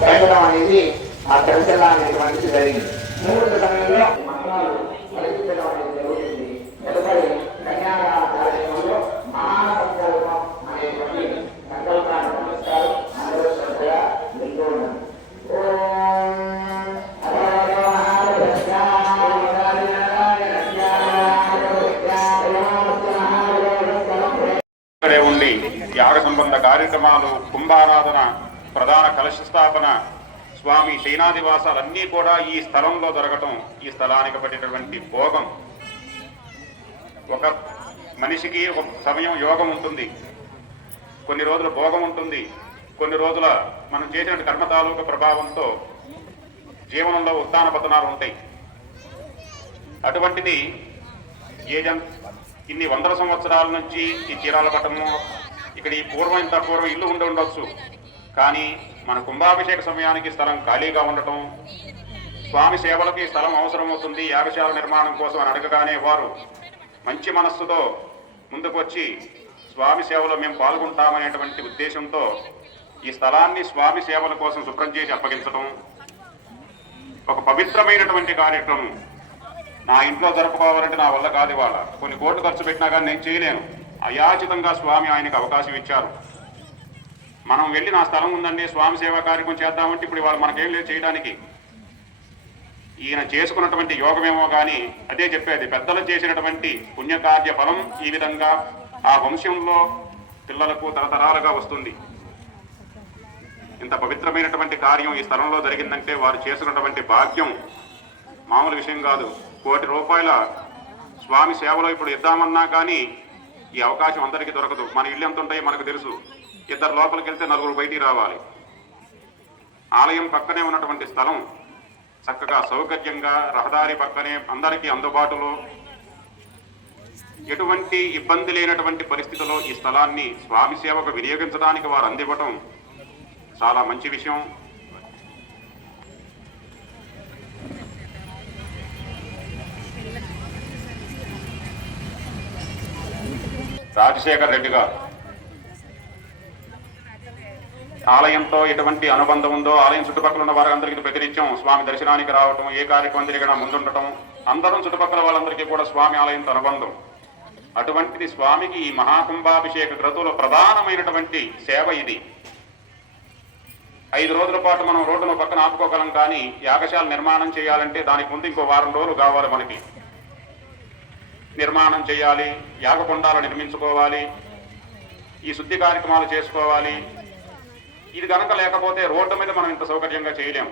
జరగడం అనేది ఆ దర్శన అనేటువంటిది జరిగింది. ముహూర్త సమయంలో మంత్రాలు కలిగించడం అనేది జరుగుతుంది. తదుపరి కన్యాదాన కార్యక్రమంలో మహాసంకల్పం అనేటువంటి సంకల్పాన్ని నమస్కారం అందరూ శ్రద్ధగా వింటూ ఉన్నారు. ఇక్కడే ఉండి యాగ సంబంధ కార్యక్రమాలు, కుంభారాధన, ప్రధాన కలశ స్థాపన, స్వామి శయనాదివాసాలన్నీ కూడా ఈ స్థలంలో జరగటం, ఈ స్థలానికి పట్టినటువంటి భోగం. ఒక మనిషికి ఒక సమయం యోగం ఉంటుంది, కొన్ని రోజుల భోగం ఉంటుంది, కొన్ని రోజుల మనం చేసిన కర్మ తాలూకు ప్రభావంతో జీవనంలో ఉత్థాన పతనాలు ఉంటాయి. అటువంటిది ఇన్ని వందల సంవత్సరాల నుంచి ఈ చీరాల పట్టము ఇక్కడ ఈ ఇంత పూర్వం ఇల్లు ఉండొచ్చు, కానీ మన కుంభాభిషేక సమయానికి స్థలం ఖాళీగా ఉండటం, స్వామి సేవలకి స్థలం అవసరమవుతుంది యాగశాల నిర్మాణం కోసం అని అడగగానే వారు మంచి మనస్సుతో ముందుకు వచ్చి స్వామి సేవలో మేము పాల్గొంటామనేటువంటి ఉద్దేశంతో ఈ స్థలాన్ని స్వామి సేవల కోసం శుభ్రం చేసి అప్పగించడం ఒక పవిత్రమైనటువంటి కార్యక్రమం. నా ఇంట్లో జరుపుకోవాలంటే నా వల్ల కాదు, ఇవాళ కొన్ని కోట్లు ఖర్చు పెట్టినా కానీ నేను చేయలేను. అయాచితంగా స్వామి ఆయనకు అవకాశం ఇచ్చారు. మనం వెళ్ళి నా స్థలం ఉందండి స్వామి సేవా కార్యక్రమం చేద్దామంటే ఇప్పుడు ఇవాళ మనకేం లేదు చేయడానికి. ఈయన చేసుకున్నటువంటి యోగమేమో కానీ అదే చెప్పేది, పెద్దలు చేసినటువంటి పుణ్యకార్య ఫలం ఈ విధంగా ఆ వంశంలో పిల్లలకు తరతరాలుగా వస్తుంది. ఇంత పవిత్రమైనటువంటి కార్యం ఈ స్థలంలో జరిగిందంటే వారు చేసుకున్నటువంటి భాగ్యం మామూలు విషయం కాదు. ₹1,00,00,000 స్వామి సేవలో ఇప్పుడు ఇద్దామన్నా కానీ ఈ అవకాశం అందరికీ దొరకదు. మన ఇల్లు ఎంత ఉంటాయో మనకు తెలుసు. 2 లోపలికి వెళ్తే 4 బయటికి రావాలి. ఆలయం పక్కనే ఉన్నటువంటి స్థలం చక్కగా సౌకర్యంగా రహదారి పక్కనే అందరికీ అందుబాటులో ఎటువంటి ఇబ్బంది లేనటువంటి పరిస్థితిలో ఈ స్థలాన్ని స్వామి సేవకు వినియోగించడానికి వారు అందివ్వటం చాలా మంచి విషయం. రాజశేఖర్ రెడ్డి గారు ఆలయంతో ఎటువంటి అనుబంధం ఉందో, ఆలయం చుట్టుపక్కల ఉన్న వారందరికీ ప్రతినిత్యం స్వామి దర్శనానికి రావటం, ఏ కార్యక్రమం జరిగినా ముందుండటం, అందరం చుట్టుపక్కల వాళ్ళందరికీ కూడా స్వామి ఆలయంతో అనుబంధం. అటువంటిది స్వామికి ఈ మహాకుంభాభిషేక క్రతువులో ప్రధానమైనటువంటి సేవ ఇది. 5 రోజుల పాటు మనం రోడ్డును పక్కన ఆపుకోగలం, కానీ యాగశాల నిర్మాణం చేయాలంటే దానికి ముందు ఇంకో 1 వారం రోజులు కావాలి. మనకి నిర్మాణం చేయాలి, యాగకొండాలు నిర్మించుకోవాలి, ఈ శుద్ధి కార్యక్రమాలు చేసుకోవాలి. ఇది కనుక లేకపోతే రోడ్డు మీద మనం ఇంత సౌకర్యంగా చేయలేము.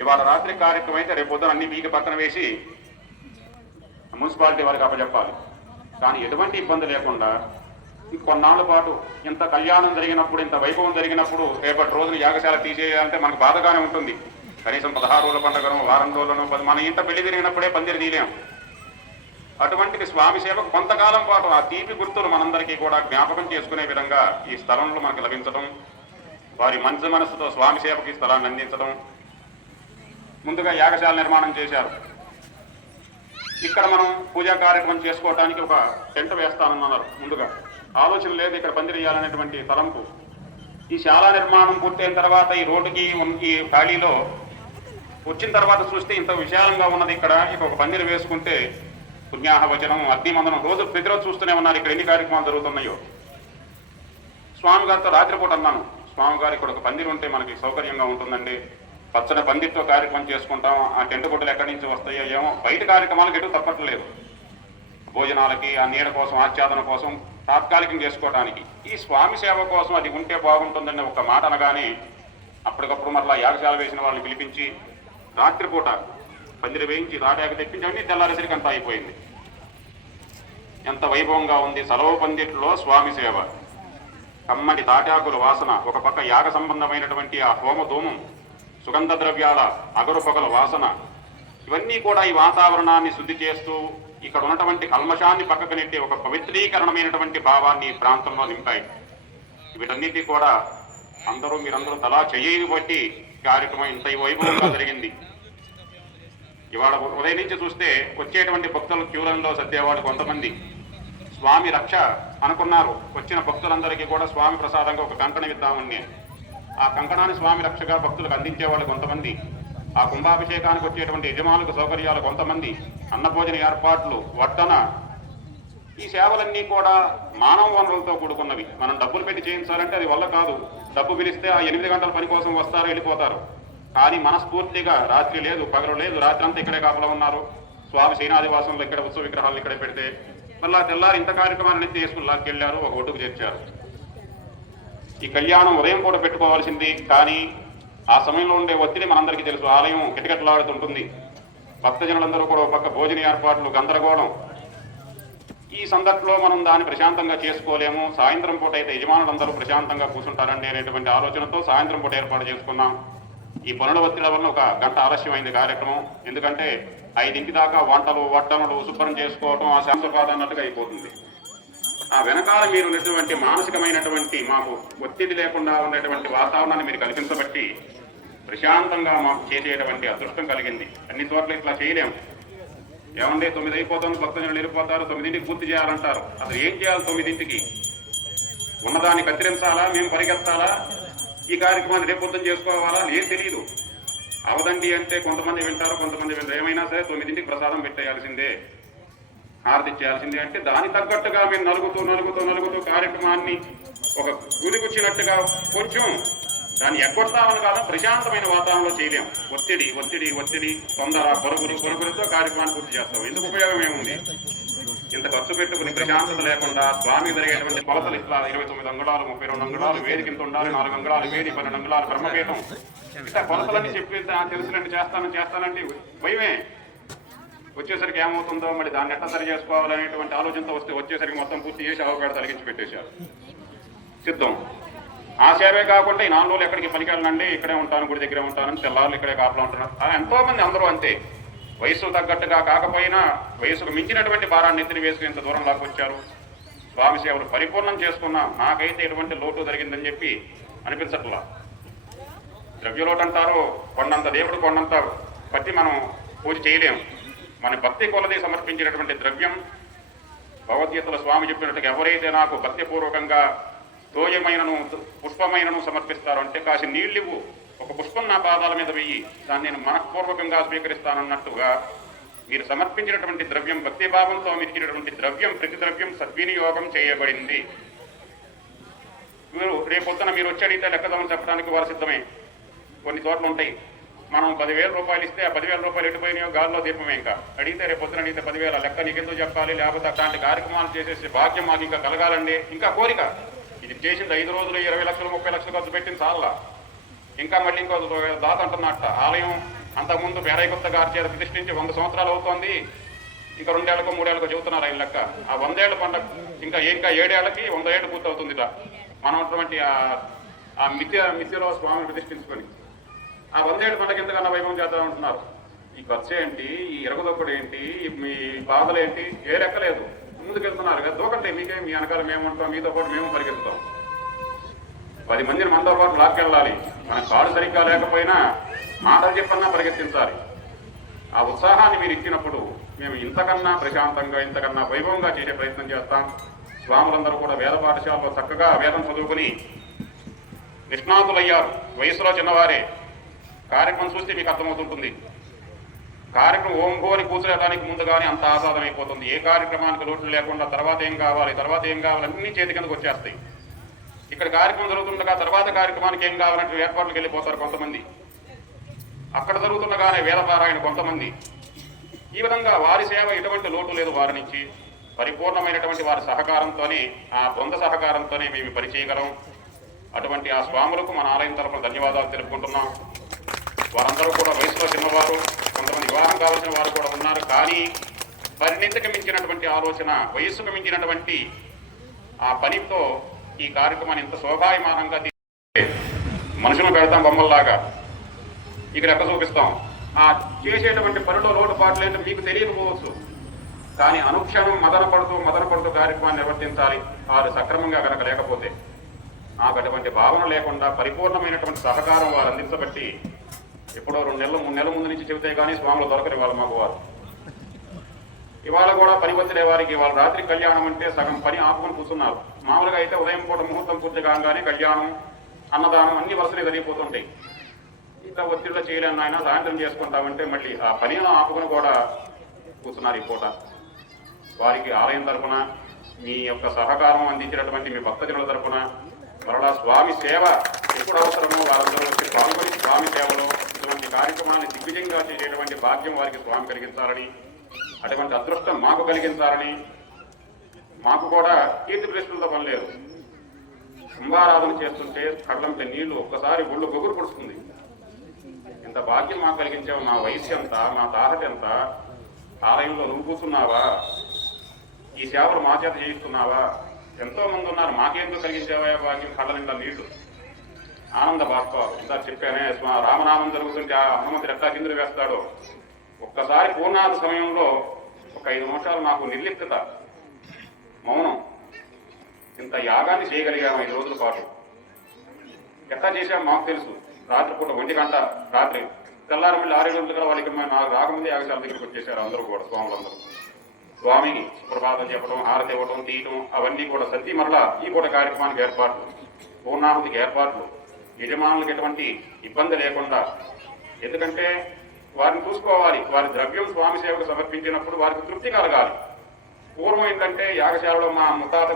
ఇవాళ రాత్రి కార్యక్రమం అయితే రేపు పొద్దున అన్ని పీకి పక్కన వేసి మున్సిపాలిటీ వారికి అప్పచెప్పాలి. కానీ ఎటువంటి ఇబ్బంది లేకుండా కొన్నాళ్ళ పాటు ఇంత కళ్యాణం జరిగినప్పుడు, ఇంత వైభవం జరిగినప్పుడు రేపటి రోజున యాగశాల తీసేయాలంటే మనకు బాధగానే ఉంటుంది. కనీసం 16 రోజుల పండుగను, 1 వారం రోజులను, మన ఇంత పెళ్లి జరిగినప్పుడే పందిరి తీయలేం. అటువంటిది స్వామి సేవకు కొంతకాలం పాటు ఆ తీపి గుర్తులు మనందరికీ కూడా జ్ఞాపకం చేసుకునే విధంగా ఈ స్థలంలో మనకు లభించడం, వారి మంచి మనస్సుతో స్వామి సేవకి స్థలాన్ని అందించడం. ముందుగా యాగశాల నిర్మాణం చేశారు. ఇక్కడ మనం పూజా కార్యక్రమం చేసుకోవడానికి ఒక టెంట్ వేస్తానన్నారు. ముందుగా ఆలోచన లేదు ఇక్కడ పందిరి వేయాలనేటువంటి తలంపు. ఈ శాలా నిర్మాణం పూర్తయిన తర్వాత ఈ రోడ్డుకి ఈ ఖాళీలో వచ్చిన తర్వాత చూస్తే ఇంత విశాలంగా ఉన్నది. ఇక్కడ ఒక పందిరి వేసుకుంటే పుణ్యాహవచనం, అగ్నిమందనం రోజు ప్రతిరోజు చూస్తూనే ఉన్నారు ఇక్కడ ఎన్ని కార్యక్రమాలు జరుగుతున్నాయో. స్వామి గారితో రాత్రిపూట అన్నాను, స్వామి గారు ఇక్కడ ఒక పందిరి ఉంటే మనకి సౌకర్యంగా ఉంటుందండి, పచ్చని పందిరితో కార్యక్రమం చేసుకుంటాం. ఆ టెంట్ గుడ్డలు ఎక్కడి నుంచి వస్తాయో ఏమో, బయట కార్యక్రమాలకు ఎటు తప్పట్లేదు. భోజనాలకి, ఆ నీడ కోసం, ఆచ్ఛాదన కోసం తాత్కాలికం చేసుకోవడానికి, ఈ స్వామి సేవ కోసం అది ఉంటే బాగుంటుందని ఒక మాట అనగానే అప్పటికప్పుడు మరలా యాగశాల వేసిన వాళ్ళని పిలిపించి రాత్రిపూట పందిరి వేయించి రాటాకి తెప్పించి అన్నీ తెల్లారేసరికి అంతా అయిపోయింది. ఎంత వైభవంగా ఉంది. సెలవు పందిట్లో స్వామి సేవ, కమ్మటి తాటాకుల వాసన, ఒక పక్క యాగ సంబంధమైనటువంటి ఆ హోమధూమం, సుగంధ ద్రవ్యాల అగరుపొగల వాసన, ఇవన్నీ కూడా ఈ వాతావరణాన్ని శుద్ధి చేస్తూ ఇక్కడ ఉన్నటువంటి కల్మషాన్ని పక్కకు నెట్టి ఒక పవిత్రీకరణమైనటువంటి భావాన్ని ఈ ప్రాంతంలో నింపాయి. వీటన్నిటి కూడా మీరందరూ తలా చెయ్యి బట్టి కార్యక్రమం ఇంత వైభవంగా జరిగింది. ఇవాళ ఉదయం నుంచి చూస్తే వచ్చేటువంటి భక్తులు క్యూలన్లో సర్దేవాళ్ళు కొంతమంది. స్వామి రక్ష అనుకున్నారు. వచ్చిన భక్తులందరికీ కూడా స్వామి ప్రసాదంగా ఒక కంకణం ఇద్దామని ఆ కంకణాన్ని స్వామి రక్షగా భక్తులకు అందించేవాళ్ళు కొంతమంది, ఆ కుంభాభిషేకానికి వచ్చేటువంటి యజమానులకు సౌకర్యాలు కొంతమంది, అన్నభోజన ఏర్పాట్లు, వడ్డన, ఈ సేవలన్నీ కూడా మానవ వనరులతో కూడుకున్నవి. మనం డబ్బులు పెట్టి చేయించాలంటే అది వల్ల కాదు. డబ్బు పిలిస్తే ఆ 8 గంటల పని కోసం వస్తారు, వెళ్ళిపోతారు. కానీ మనస్ఫూర్తిగా రాత్రి లేదు, పగలు లేదు, రాత్రి అంతా ఇక్కడే కాపలా ఉన్నారు. స్వామి శ్రీనాదివాసంలో ఇక్కడ ఉత్సవ విగ్రహాలను ఇక్కడే పెడితే మళ్ళా తెల్లారి ఇంత కార్యక్రమాన్ని తీసుకుని లాక్కెళ్ళారు, ఒక ఒడ్డుకు చేర్చారు. ఈ కళ్యాణం ఉదయం కూడా పెట్టుకోవాల్సింది, కానీ ఆ సమయంలో ఉండే ఒత్తిడి మనందరికీ తెలుసు. ఆలయం కిటకిటలాడుతుంటుంది, భక్తజనులందరూ కూడా ఒక పక్క భోజన ఏర్పాట్లు, గందరగోళం. ఈ సందర్భంలో మనం దాన్ని ప్రశాంతంగా చేసుకోలేము. సాయంత్రం పూట అయితే యజమానులందరూ ప్రశాంతంగా కూర్చుంటారండి అనేటువంటి ఆలోచనతో సాయంత్రం పూట ఏర్పాటు చేసుకున్నాం. ఈ పనుల ఒత్తిడి వల్ల ఒక గంట ఆలస్యమైంది కార్యక్రమం. ఎందుకంటే 5 దాకా వంటలు, వడ్డనలు, శుభ్రం చేసుకోవటం ఆ శాంతపాద అన్నట్టుగా అయిపోతుంది. ఆ వెనకాల మీరు ఉన్నటువంటి మానసికమైనటువంటి మాకు ఒత్తిడి లేకుండా ఉండేటువంటి వాతావరణాన్ని మీరు కల్పించబట్టి ప్రశాంతంగా మాకు చేసేటువంటి అదృష్టం కలిగింది. అన్ని చోట్ల ఇట్లా చేయలేము. ఏమంటే 9 అయిపోతుంది, భక్తజనులు వెళ్ళిపోతారు, 9ంటికి పూర్తి చేయాలంటారు. అసలు ఏం చేయాలి 9ంటికి? ఉన్నదాన్ని కత్తిరించాలా, మేము పరిగెత్తాలా, ఈ కార్యక్రమాన్ని రేపొద్దున చేసుకోవాలా, ఏం తెలియదు. అవదండి అంటే కొంతమంది వింటారు, కొంతమంది వింటారు. ఏమైనా సరే 9ంటికి ప్రసాదం పెట్టేయాల్సిందే, హారతి చేయాల్సిందే అంటే దాని తగ్గట్టుగా మేము నలుగుతూ కార్యక్రమాన్ని ఒక గురిగుచ్చినట్టుగా కొంచెం దాన్ని ఎగ్గొడతామని కాదు, ప్రశాంతమైన వాతావరణంలో చేయలేము. ఒత్తిడి, తొందర, పరుగులతో కార్యక్రమాన్ని పూర్తి చేస్తాం. ఎందుకు ఉపయోగం ఏముంది? ఇంత ఖర్చు పెట్టుకుని ప్రశాంతత లేకుండా స్వామి జరిగేటువంటి కొలతలు ఇట్లా 29 అంగుళాలు, 32 అంగుళాలు వేదిక ఇంత ఉండాలి, 4 అంగుళాలు వేది, 12 అంగుళాలు బ్రహ్మపీఠం, ఇట్లా కొలతలన్నీ చెప్పి తెలుసులండి చేస్తానంటే భయమే. వచ్చేసరికి ఏమవుతుందో, మరి దాన్ని ఎట్లా సరి చేసుకోవాలనేటువంటి ఆలోచనతో వచ్చేసరికి మొత్తం పూర్తి చేసి అవకాశం తొలగించి పెట్టేశారు. సిద్ధం. ఆ సేవే కాకుండా ఈ 4 రోజులు ఎక్కడికి పనికెళ్ళండి, ఇక్కడే ఉంటాను, గుడి దగ్గరే ఉంటానని తెల్లారులు ఇక్కడే కాపలా ఉంటున్నారు. ఎంతో మంది అందరూ అంతే. వయసు తగ్గట్టుగా కాకపోయినా వయసుకు మించినటువంటి భారాన్ని ఎత్తిని వేసుకుని ఇంత దూరం లాక్కొచ్చారు. స్వామి సేవలు పరిపూర్ణం చేసుకున్నాం. నాకైతే ఎటువంటి లోటు జరిగిందని చెప్పి అనిపించట్లా. ద్రవ్యలోటు అంటారు, కొండంత దేవుడు కొండంత బట్టి మనం పూజ చేయలేము. మన భక్తి కొలది సమర్పించినటువంటి ద్రవ్యం, భగవద్గీతలో స్వామి చెప్పినట్టుగా ఎవరైతే నాకు భక్తిపూర్వకంగా తోయమైనను పుష్పమైనను సమర్పిస్తారో, అంటే కాసి నీళ్ళివ్వు, ఒక పుష్పం నా పాదాల మీద వెయ్యి, దాన్ని నేను మనఃపూర్వకంగా స్వీకరిస్తానన్నట్టుగా మీరు సమర్పించినటువంటి ద్రవ్యం, భక్తిభావంతో మీరు ఇచ్చినటువంటి ద్రవ్యం, ప్రతి ద్రవ్యం సద్వినియోగం చేయబడింది. మీరు రేపొద్దున మీరు వచ్చి అడిగితే లెక్కదామని చెప్పడానికి వారు సిద్ధమే. కొన్ని చోట్ల ఉంటాయి, మనం 10,000 రూపాయలు ఇస్తే ఆ 10,000 రూపాయలు ఎటుపోయినాయో గాల్లో దీపమే. ఇంకా అడిగితే రేపొద్దున అడిగితే 10,000 లెక్క నీకెందుకు చెప్పాలి, లేకపోతే అట్లాంటి కార్యక్రమాలు చేసేసి భాగ్యం మాకు ఇంకా కలగాలండి. ఇంకా కోరిక, ఇది చేసింది 5 రోజులు 20 లక్షలు 30 లక్షలు ఖర్చు పెట్టింది చాలా, ఇంకా మళ్ళీ ఇంకో దాత అంటున్నట్ట. ఆలయం అంతకుముందు పేరైకొత్త గారి చేత ప్రతిష్ఠించి 100 సంవత్సరాలు అవుతోంది, ఇంకా 2 ఏళ్లకో 3 ఏళ్లకో చెబుతున్నారు ఆయన లెక్క. ఆ 100 ఏళ్ల పండుగ ఇంకా 7 ఏళ్లకి 100 ఏళ్ళు పూర్తి అవుతుందిట. మనం అటువంటి ఆ మిథ్యలో స్వామిని ప్రతిష్ఠించుకొని ఆ 100 ఏళ్ళ పండుగ ఎంతకన్నా వైభవం చేద్దాం అంటున్నారు. ఈ ఖర్చు ఏంటి, ఈ ఇరగదొక్కడు ఏంటి, మీ బాధలు ఏంటి, ఏ లెక్కలేదు. ముందుకెళ్తున్నారు కదా, దూకండి, మీకే మీ వెనకాల మేము ఉంటాం, మీతో పాటు మేము పరిగెత్తుతాం. 10 మందిని మనతో పాటు లాక్కెళ్ళాలి. మన కాడు సరిగ్గా లేకపోయినా మాటలు చెప్పన్నా పరిగెత్తించాలి. ఆ ఉత్సాహాన్ని మీరు ఇచ్చినప్పుడు మేము ఇంతకన్నా ప్రశాంతంగా, ఇంతకన్నా వైభవంగా చేసే ప్రయత్నం చేస్తాం. స్వాములందరూ కూడా వేద పాఠశాలలో చక్కగా వేదం చదువుకుని నిష్ణాతులయ్యారు. వయసులో చిన్నవారే. కార్యక్రమం చూస్తే మీకు అర్థమవుతుంటుంది. కార్యక్రమం ఓంఘోని కూర్చోడానికి ముందుగానే అంత ఆస్వాదం అయిపోతుంది. ఏ కార్యక్రమానికి లోట్లు లేకుండా తర్వాత ఏం కావాలి అన్నీ చేతి కిందకు వచ్చేస్తాయి. ఇక్కడ కార్యక్రమం జరుగుతుండగా తర్వాత కార్యక్రమానికి ఏం కావాలంటే ఏర్పాట్లకు వెళ్ళిపోతారు కొంతమంది. అక్కడ జరుగుతుండగానే వేదపారాయణ కొంతమంది. ఈ విధంగా వారి సేవ ఎటువంటి లోటు లేదు. వారి నుంచి పరిపూర్ణమైనటువంటి వారి సహకారంతోనే, ఆ బృంద సహకారంతోనే మేము పరిచయగలం. అటువంటి ఆ స్వాములకు మన ఆలయం తరఫున ధన్యవాదాలు తెలుపుకుంటున్నాం. వారందరూ కూడా వయసులో చిన్నవారు, కొంతమంది వివాహం కావాల్సిన వారు కూడా ఉన్నారు. కానీ పరిణితికి మించినటువంటి ఆలోచన, వయస్సుకు మించినటువంటి ఆ పనితో ఈ కార్యక్రమాన్ని ఇంత శోభాయమానంగా మనుషులను పెడతాం బొమ్మల్లాగా. ఇక్కడ ఎక్క చూపిస్తాం. ఆ చేసేటువంటి పనిలో లోటుపాట్లు ఏంటో మీకు తెలియకపోవచ్చు, కానీ అనుక్షణం మదన పడుతూ కార్యక్రమాన్ని నిర్వర్తించాలి. వారు సక్రమంగా కనుక లేకపోతే నాకు అటువంటి భావన లేకుండా పరిపూర్ణమైనటువంటి సహకారం వారు అందించబట్టి ఎప్పుడో 2 నెలలు 3 నెలల ముందు నుంచి చెబితే కానీ స్వాములు దొరకని వాళ్ళు మాకు వారు. ఇవాళ కూడా పని వచ్చిన వారికి ఇవాళ రాత్రి కళ్యాణం అంటే సగం పని ఆపుకొని కూర్చున్నారు. మామూలుగా అయితే ఉదయం పూట ముహూర్తం పూర్తి కాగానే కళ్యాణం అన్నదానం అన్ని వరుసలే జరిగిపోతుంటాయి. ఇట్లా ఒత్తిడిలో చేయలేను ఆయన సాయంత్రం చేసుకుంటామంటే మళ్ళీ ఆ పనిని ఆపుకుని కూడా కూర్చున్నారు ఈ పూట. వారికి ఆలయం తరఫున మీ యొక్క సహకారం అందించినటువంటి మీ భక్తజనుల తరఫున మరలా స్వామి సేవ ఎప్పుడు అవసరమో వారందరూ వచ్చి పాల్గొని స్వామి సేవలో ఇటువంటి కార్యక్రమాన్ని దిగ్విజయంగా చేసేటువంటి భాగ్యం వారికి స్వామి కలిగించాలని, అటువంటి అదృష్టం మాకు కలిగించాలని, మాకు కూడా కీర్తి ప్రశ్నలతో పని లేదు. కుంభారాధన చేస్తుంటే కళ్ళంటే నీళ్లు ఒక్కసారి ఒళ్ళు గొగురు పుడుస్తుంది. ఇంత భాగ్యం మాకు కలిగించావు, నా వయసు ఎంత, నా తాహత ఎంత, ఆలయంలో నువ్వు కూర్చున్నావా, ఈ సేవలు మా చేత చేయిస్తున్నావా, ఎంతో మంది ఉన్నారు, మాకేందుకు కలిగించావా భాగ్యం, కళ్ళ నిండా నీళ్లు, ఆనంద బాష్పాలు. ఇంత చెప్పానే రామనామం జరుగుతుంటే ఆ హనుమంతుడు ఎట్లా కిందలు వేస్తాడో, ఒక్కసారి పూర్ణాది సమయంలో ఒక 5 నిమిషాలు నాకు నిర్లిప్తత, మౌనం, ఇంత యాగాన్ని చేయగలిగాము 5 రోజుల పాటు. ఎట్లా చేశాము మాకు తెలుసు. రాత్రిపూట 1 గంట, రాత్రి తెల్లారి మళ్ళీ 6 గంటలుగా వాళ్ళకి నాకు రాకముందే యాగశాల దగ్గరికి వచ్చేసారు అందరూ కూడా, స్వాములందరూ. స్వామికి సుప్రభాతం చెప్పడం, హారతి ఇవ్వడం, తీయటం అవన్నీ కూడా సర్ది మరలా ఈ పూట కార్యక్రమానికి ఏర్పాట్లు, పూర్ణాహుతికి ఏర్పాట్లు, యజమానులకు ఎటువంటి ఇబ్బంది లేకుండా. ఎందుకంటే వారిని చూసుకోవాలి, వారి ద్రవ్యం స్వామి సేవకు సమర్పించినప్పుడు వారికి తృప్తి కలగాలి. పూర్వం ఏంటంటే యాగశాలలో మా ముత్తాత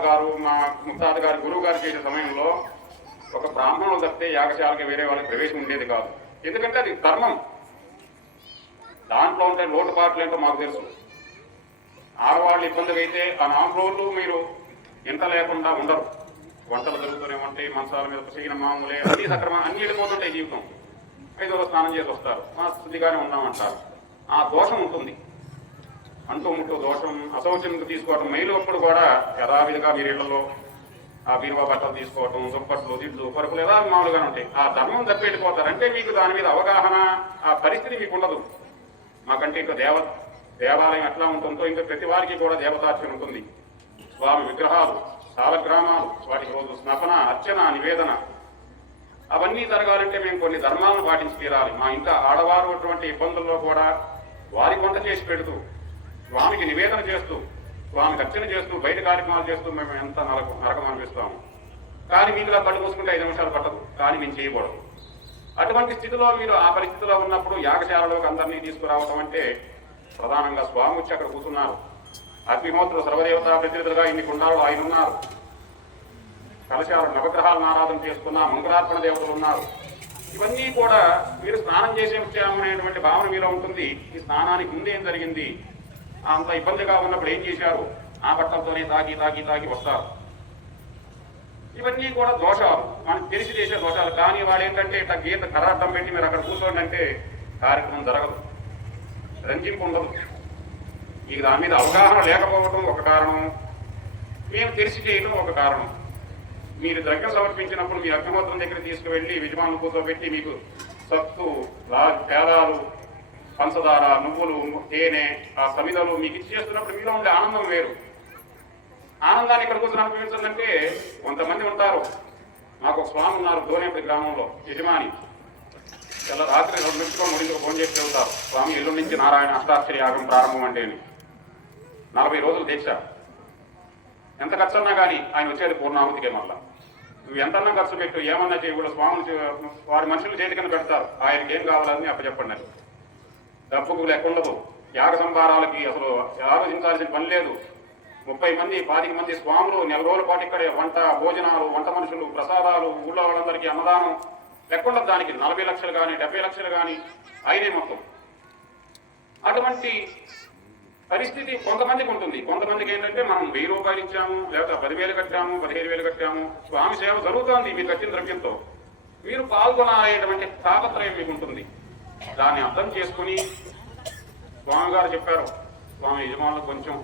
గారి గురువు గారు చేసే సమయంలో ఒక బ్రాహ్మణులు తప్పితే యాగశాలకి వేరే వాళ్ళకి ప్రవేశం ఉండేది కాదు. ఎందుకంటే అది ధర్మం. దాంట్లో ఉంటే లోటుపాట్లు ఏంటో మాకు తెలుసు. ఆడవాళ్ళు ఇబ్బందిగా అయితే ఆ 4 రోజులు మీరు ఇంత లేకుండా ఉండరు. వంటలు జరుగుతూనే ఉంటాయి, మంచాల మీద చేయన మామూలే, అన్ని సక్రమం, అన్ని వెళ్ళిపోతుంటాయి జీవితం. 5వ రోజు స్నానం చేసి వస్తారు, మా శుద్ధిగానే ఉన్నామంటారు. ఆ దోషం ఉంటుంది, అంటూ ముట్టు దోషం, అశౌచంగా తీసుకోవటం. మైలప్పుడు కూడా యథావిధిగా మీరు ఇళ్లలో ఆ బీరువా బట్టలు తీసుకోవటం, దుప్పట్లు, దిడ్లు, పరుపులు ఎలా మామూలుగానే ఉంటాయి. ఆ ధర్మం తప్పెళ్ళిపోతారు. అంటే మీకు దాని మీద అవగాహన, ఆ పరిస్థితి మీకు ఉండదు. మాకంటే ఇంకా దేవాలయం ఎట్లా ఉంటుందో ఇంకా ప్రతి వారికి కూడా దేవతార్చన ఉంటుంది. స్వామి విగ్రహాలు, సాలగ్రామాలు, వాటికి రోజు స్నపన, అర్చన, నివేదన అవన్నీ జరగాలంటే మేము కొన్ని ధర్మాలను పాటించి తీరాలి. మా ఇంట్లో ఆడవారు అటువంటి ఇబ్బందుల్లో కూడా వారి వంట చేసి పెడుతూ, స్వామికి నివేదన చేస్తూ, స్వామికి అర్చన చేస్తూ, బయట కార్యక్రమాలు చేస్తూ మేము ఎంత నరకం అనిపిస్తాము. కానీ మీకు ఇలా కళ్ళు మూసుకుంటే 5 నిమిషాలు పట్టదు, కానీ మేము చేయకూడదు. అటువంటి స్థితిలో మీరు ఆ పరిస్థితిలో ఉన్నప్పుడు యాగశాలలోకి అందరినీ తీసుకురావటం అంటే ప్రధానంగా స్వామి వచ్చి అక్కడ కూర్చున్నారు. అగ్నిహోత్రులు సర్వదేవతా ప్రతినిధులుగా ఇన్ని కుండాలు ఆయన ఉన్నారు. కలశాలు నవగ్రహాలను ఆరాధన చేసుకున్న మంగళార్పణ దేవతలు ఉన్నారు. ఇవన్నీ కూడా మీరు స్నానం చేసి వచ్చామనేటువంటి భావన మీలో ఉంటుంది. ఈ స్నానానికి ముందు ఏం జరిగింది, అంత ఇబ్బందిగా ఉన్నప్పుడు ఏం చేశారు, ఆ బట్టలతోనే తాగి వస్తారు. ఇవన్నీ కూడా దోషాలు, మనకు తెలిసి చేసే దోషాలు. కానీ వాడు ఏంటంటే ఇట్లా గీత కరార్థం పెట్టి మీరు అక్కడ కూర్చోండి అంటే కార్యక్రమం జరగదు, రంజింపు ఉండదు. ఇక దాని మీద అవగాహన లేకపోవడం ఒక కారణం, మేము తెలిసి చేయడం ఒక కారణం. మీరు ద్రవ్యం సమర్పించినప్పుడు మీ అగ్నిహోత్రం దగ్గర తీసుకువెళ్ళి యజమానులు కూర్చోబెట్టి మీకు సత్తు, పేదాలు, పంచదార, నువ్వులు, తేనె, ఆ సమిదలు మీకు ఇచ్చేస్తున్నప్పుడు మీలో ఉండే ఆనందం వేరు. ఆనందాన్ని ఇక్కడ కూర్చొని అనుభవించాలంటే కొంతమంది ఉంటారు. మాకు ఒక స్వామి ఉన్నారు దోనేపల్లి గ్రామంలో, యజమాని. ఇలా రాత్రి 2 నిమిషాలు 3 ఫోన్ చేసి వెళ్తారు, స్వామి ఎల్లుండి నుంచి నారాయణ అష్టాక్షరి యాగం ప్రారంభం అంటే 40 రోజులు దీక్ష. ఎంత ఖర్చు అన్నా కానీ ఆయన వచ్చేది పూర్ణాహుతికే. మళ్ళా నువ్వు ఎంతన్నా ఖర్చు పెట్టు, ఏమన్నా చేయకూడదు, స్వాములు వారి మనుషులు చేతి కింద పెడతారు, ఆయనకి ఏం కావాలని అప్పచెప్పండి. డబ్బుకు లెక్క ఉండదు. యాగ సంభారాలకి అసలు ఆలోచించాల్సిన పని లేదు. 30 మంది 20 మంది స్వాములు 4 రోజుల పాటు ఇక్కడే వంట, భోజనాలు, వంట మనుషులు, ప్రసాదాలు, ఊళ్ళో వాళ్ళందరికీ అన్నదానం. లెక్క ఉండదు దానికి. 40 లక్షలు కానీ 70 లక్షలు కానీ అయినే మొత్తం. అటువంటి పరిస్థితి కొంతమందికి ఉంటుంది. కొంతమందికి ఏంటంటే మనం 1000 రూపాయలు ఇచ్చాము, లేకపోతే 10,000 కట్టాము, 15,000 కట్టాము, స్వామి సేవ జరుగుతోంది, మీరు కట్టిన ద్రవ్యంతో మీరు పాల్గొనాలనేటువంటి తాపత్రయం మీకు ఉంటుంది. దాన్ని అర్థం చేసుకుని స్వామి గారు చెప్పారు, స్వామి యజమానులు కొంచెం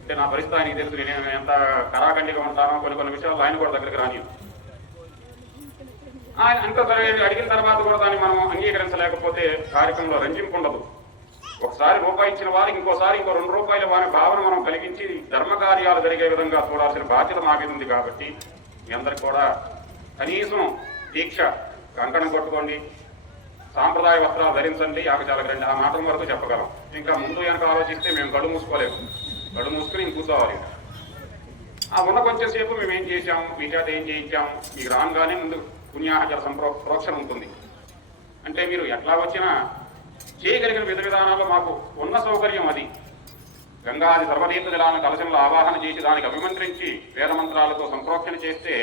అంటే నా పరిస్థితి ఆయనకి తెలుసు, నేను ఎంత కరాఖండిగా ఉంటానో కొన్ని విషయాలు ఆయన కూడా దగ్గరికి రాని. ఆయన అంత సరే అడిగిన తర్వాత కూడా దాన్ని మనం అంగీకరించలేకపోతే కార్యక్రమంలో రంజింపు ఉండదు. ఒకసారి రూపాయి ఇచ్చిన వారికి ఇంకోసారి ఇంకో 2 రూపాయల వారి భావన మనం కలిగించి ధర్మకార్యాలు జరిగే విధంగా చూడాల్సిన బాధ్యత మా మీద ఉంది. కాబట్టి మీ అందరికి కూడా కనీసం దీక్ష, కంకణం కొట్టుకోండి, సాంప్రదాయ వస్త్రాలు ధరించండి, యాగశాలకు రండి, ఆ మాటల వరకు చెప్పగలం. ఇంకా ముందు వెనక ఆలోచిస్తే మేము గడు మూసుకోలేము. గడు మూసుకుని కూర్చోవాలి. ఆ ఉన్న కొంచెం సేపు మేము ఏం చేశాము, మీ చేత ఏం చేయించాము, మీకు రాగానే ముందు పుణ్యాహజల ప్రోక్షణ ఉంటుంది. అంటే మీరు ఎట్లా వచ్చినా చేయగలిగిన విధ విధానాల్లో మాకు ఉన్న సౌకర్యం అది. గంగాది సర్వతీర్థ జలాలను కలశంలో ఆవాహన చేసి దానికి అభిమంత్రించి వేదమంత్రాలతో సంప్రోక్షణ చేస్తే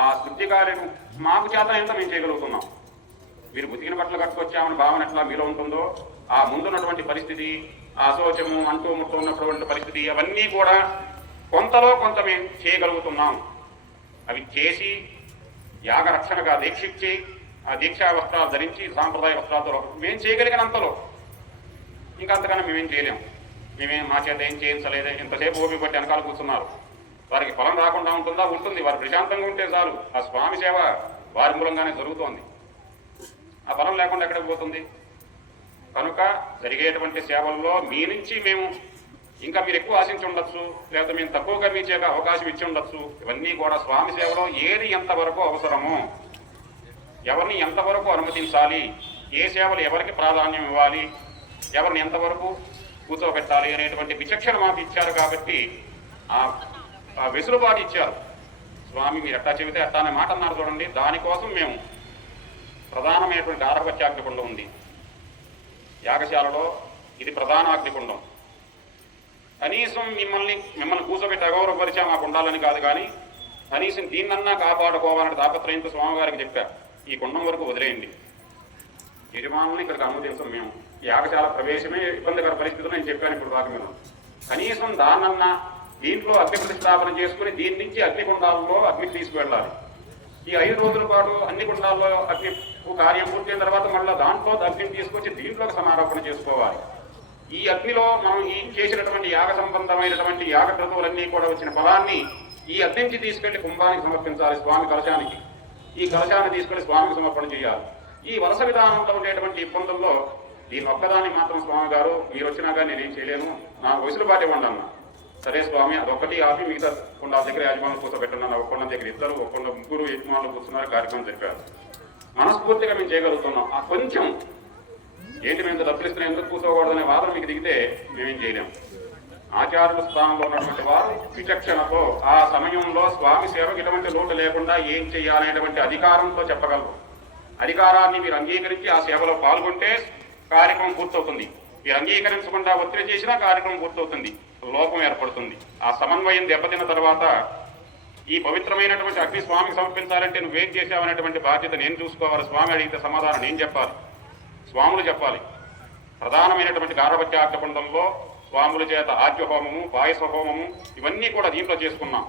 ఆ శుద్ధి కార్యం మాకు చేత ఎంత మేము చేయగలుగుతున్నాం. మీరు బుతికిన బట్టలు కట్టుకొచ్చామని భావన ఎట్లా మీలో ఉంటుందో ఆ ముందున్నటువంటి పరిస్థితి, ఆ అశోచము అంటూ ముట్టు ఉన్నటువంటి పరిస్థితి, అవన్నీ కూడా కొంతలో కొంత మేము చేయగలుగుతున్నాం. అవి చేసి యాగరక్షణగా దీక్షించి ఆ దీక్షా వస్త్రాలు ధరించి సాంప్రదాయ వస్త్రాలతో మేము చేయగలిగినంతలో, ఇంకా అంతకన్నా మేమేం చేయలేము. మా చేత ఏం చేయించలేదు. ఇంతసేపు ఓపిక పట్టి వెనకాల కూర్చున్నారు. వారికి ఫలం రాకుండా ఉంటుందా? ఉంటుంది. వారు ప్రశాంతంగా ఉంటే చాలు. ఆ స్వామి సేవ వారి మూలంగానే జరుగుతోంది. ఆ ఫలం లేకుండా ఎక్కడికి పోతుంది? కనుక జరిగేటువంటి సేవల్లో మీ నుంచి మేము ఇంకా మీరు ఎక్కువ ఆశించి ఉండొచ్చు, లేకపోతే మేము తక్కువగా మీ చేత అవకాశం ఇచ్చి ఉండొచ్చు. ఇవన్నీ కూడా స్వామి సేవలో ఏది ఎంతవరకు అవసరమో, ఎవరిని ఎంతవరకు అనుమతించాలి, ఏ సేవలు ఎవరికి ప్రాధాన్యం ఇవ్వాలి, ఎవరిని ఎంతవరకు కూర్చోబెట్టాలి అనేటువంటి విచక్షణ మాకు ఇచ్చారు. కాబట్టి ఆ వెసులుబాటు ఇచ్చారు. స్వామి మీరు ఎట్టా చెబితే ఎట్టా అనే మాట అన్నారు చూడండి. దానికోసం మేము ప్రధానమైనటువంటి గార్హపత్యాగ్నికుండం ఉంది యాగశాలలో. ఇది ప్రధాన అగ్నికుండం. కనీసం మిమ్మల్ని కూర్చోబెట్టి అగౌరవపరిచాం ఆ కుండాలని కాదు, కానీ కనీసం దీన్నన్నా కాపాడుకోవాలని తాపత్రయంతో స్వామివారికి చెప్పారు. ఈ కుండం వరకు వదిలేయండి, యజమానులను ఇక్కడికి అనుమతించం మేము. యాగశాల ప్రవేశమే ఇబ్బందికర పరిస్థితులు నేను చెప్పాను ఇప్పుడు దాకా. మేము కనీసం దాన్నన్నా దీంట్లో అగ్ని ప్రతిష్టాపన చేసుకుని దీని నుంచి అగ్నికుండాల్లో అగ్ని తీసుకువెళ్ళాలి. ఈ 5 రోజుల పాటు అన్ని కుండాల్లో అగ్ని కార్యం పూర్తయిన తర్వాత మళ్ళీ దాంట్లో అగ్నిని తీసుకొచ్చి దీంట్లోకి సమారోపణ చేసుకోవాలి. ఈ అగ్నిలో మనం ఈ చేసినటువంటి యాగ సంబంధమైనటువంటి యాగ క్రతువులన్నీ కూడా వచ్చిన ఫలాన్ని ఈ అగ్ని నుంచి తీసుకెళ్లి కుంభానికి సమర్పించాలి, స్వామి కలశానికి. ఈ కలశాన్ని తీసుకెళ్లి స్వామికి సమర్పణ చేయాలి. ఈ వలస విధానంలో ఉండేటువంటి ఇబ్బందుల్లో దీని ఒక్కదాన్ని మాత్రం స్వామి గారు మీరు వచ్చినా కానీ నేనేం చేయలేను, నా వెసులుబాటు ఇవ్వండి అన్న. సరే స్వామి అదొక్కటి ఆపి మిగతా కుండాల దగ్గర యజమానులు కూర్చోబెట్టున్నాను. ఒక కుండం దగ్గర 2, ఒక కుండ 3 యజమానులు కూర్చున్నారు. కార్యక్రమం జరిపారు. మనస్ఫూర్తిగా మేము చేయగలుగుతున్నాం. ఆ కొంచెం ఏంటి మేము డబ్బులు ఇస్తున్నా ఎందుకు కూర్చోకూడదనే వాదన మీకు దిగితే మేమేం చేయలేము. ఆచార్యుల స్థానంలో ఉన్నటువంటి వారు విచక్షణతో ఆ సమయంలో స్వామి సేవకు ఎటువంటి లోటు లేకుండా ఏం చేయాలనేటువంటి అధికారంతో చెప్పగలరు. అధికారాన్ని మీరు అంగీకరించి ఆ సేవలో పాల్గొంటే కార్యక్రమం పూర్తవుతుంది. మీరు అంగీకరించకుండా ఒత్తిడి చేసినా కార్యక్రమం పూర్తవుతుంది, లోపం ఏర్పడుతుంది. ఆ సమన్వయం దెబ్బతిన్న తర్వాత ఈ పవిత్రమైనటువంటి అగ్ని స్వామికి సమర్పించాలంటే నువ్వేం చేశావనేటువంటి బాధ్యత నేను చూసుకోవాలి. స్వామి అడిగితే సమాధానం నేను చెప్పాలి, స్వాములు చెప్పాలి. ప్రధానమైనటువంటి గార్హపత్యాగ్నికుండంలో స్వాముల చేత ఆద్యహోమము, పాయస హోమము ఇవన్నీ కూడా దీంట్లో చేసుకున్నాం.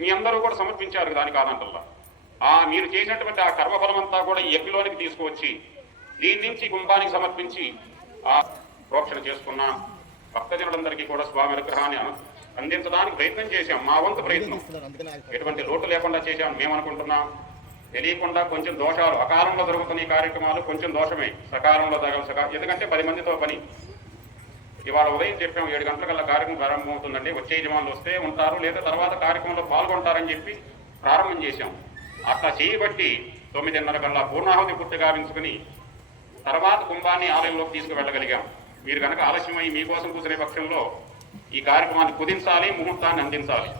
మీ అందరూ కూడా సమర్పించారు, దాని కాదంటల్లా. మీరు చేసినటువంటి ఆ కర్మఫలం అంతా కూడా ఈ యజ్ఞలోనికి తీసుకువచ్చి దీని నుంచి కుంభానికి సమర్పించి ఆ ప్రోక్షణ చేసుకున్నాం. భక్తజనులందరికీ కూడా స్వామి అనుగ్రహాన్ని అందించడానికి ప్రయత్నం చేశాం. మా వంతు ప్రయత్నం ఎటువంటి లోటు లేకుండా చేశాం మేము అనుకుంటున్నాం. తెలియకుండా కొంచెం దోషాలు, అకాలంలో జరుగుతున్న ఈ కార్యక్రమాలు కొంచెం దోషమే, సకాలంలో జరగదు. ఎందుకంటే 10 మందితో పని. ఇవాళ ఉదయం చెప్పాం 7 గంటలకల్లా కార్యక్రమం ప్రారంభమవుతుందండి. వచ్చే యజమానులు వస్తే ఉంటారు, లేదా తర్వాత కార్యక్రమంలో పాల్గొంటారని చెప్పి ప్రారంభం చేశాం. అట్లా చేయబట్టి 9:30 కల్లా పూర్ణాహుతి పూర్తి గావించుకుని తర్వాత కుంభాన్ని ఆలయంలోకి తీసుకువెళ్ళగలిగాం. మీరు కనుక ఆలస్యమై మీకోసం కూర్చునే పక్షంలో ఈ కార్యక్రమాన్ని కుదించాలి, ముహూర్తాన్ని అందించాలి.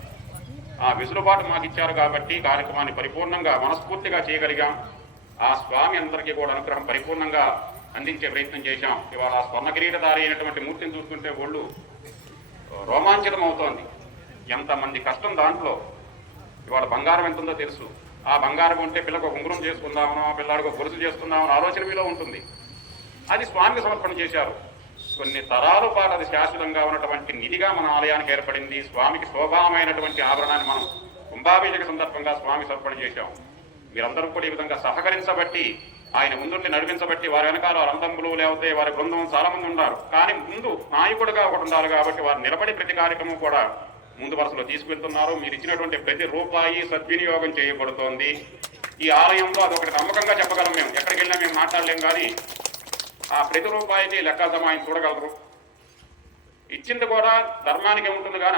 ఆ వెసులుబాటు మాకు ఇచ్చారు కాబట్టి కార్యక్రమాన్ని పరిపూర్ణంగా మనస్ఫూర్తిగా చేయగలిగాం. ఆ స్వామి అందరికీ కూడా అనుగ్రహం పరిపూర్ణంగా అందించే ప్రయత్నం చేశాం. ఇవాళ ఆ స్వర్ణ కిరీటధారి అయినటువంటి మూర్తిని చూస్తుంటే ఒళ్ళు రోమాంచితం అవుతోంది. ఎంతమంది కష్టం దాంట్లో. ఇవాళ బంగారం ఎంత ఉందో తెలుసు. ఆ బంగారం ఉంటే పిల్లకు ఉంగరం చేసుకుందామనో, పిల్లాడికి గొలుసు చేసుకుందామనో ఆలోచన మీలో ఉంటుంది. అది స్వామికి సమర్పణ చేశారు. కొన్ని తరాల పాటు అది శాశ్వతంగా ఉన్నటువంటి నిధిగా మన ఆలయానికి ఏర్పడింది. స్వామికి శోభామైనటువంటి ఆభరణాన్ని మనం కుంభాభిషేక సందర్భంగా స్వామి సమర్పణ చేశాం. మీరందరూ కూడా ఈ విధంగా సహకరించబట్టి, ఆయన ముందుండి నడిపించబట్టి, వారి వెనకాల రంధంబులు లేకపోతే వారి బృందం చాలా మంది ఉన్నారు. కానీ ముందు నాయకుడిగా ఒకటి ఉండాలి కాబట్టి వారు నిలబడి ప్రతి కార్యక్రమం కూడా ముందు వరుసలో తీసుకెళ్తున్నారు. మీరు ఇచ్చినటువంటి ప్రతి రూపాయి సద్వినియోగం చేయబడుతోంది. ఈ ఆలయంలో అదొకటి నమ్మకంగా చెప్పగలం. మేము ఎక్కడికి వెళ్ళినా మేము మాట్లాడలేం, కానీ ఆ ప్రతి రూపాయికి లెక్కలు ఆయన చూడగలరు. ఇచ్చింది కూడా ధర్మానికి ఉంటుంది, కానీ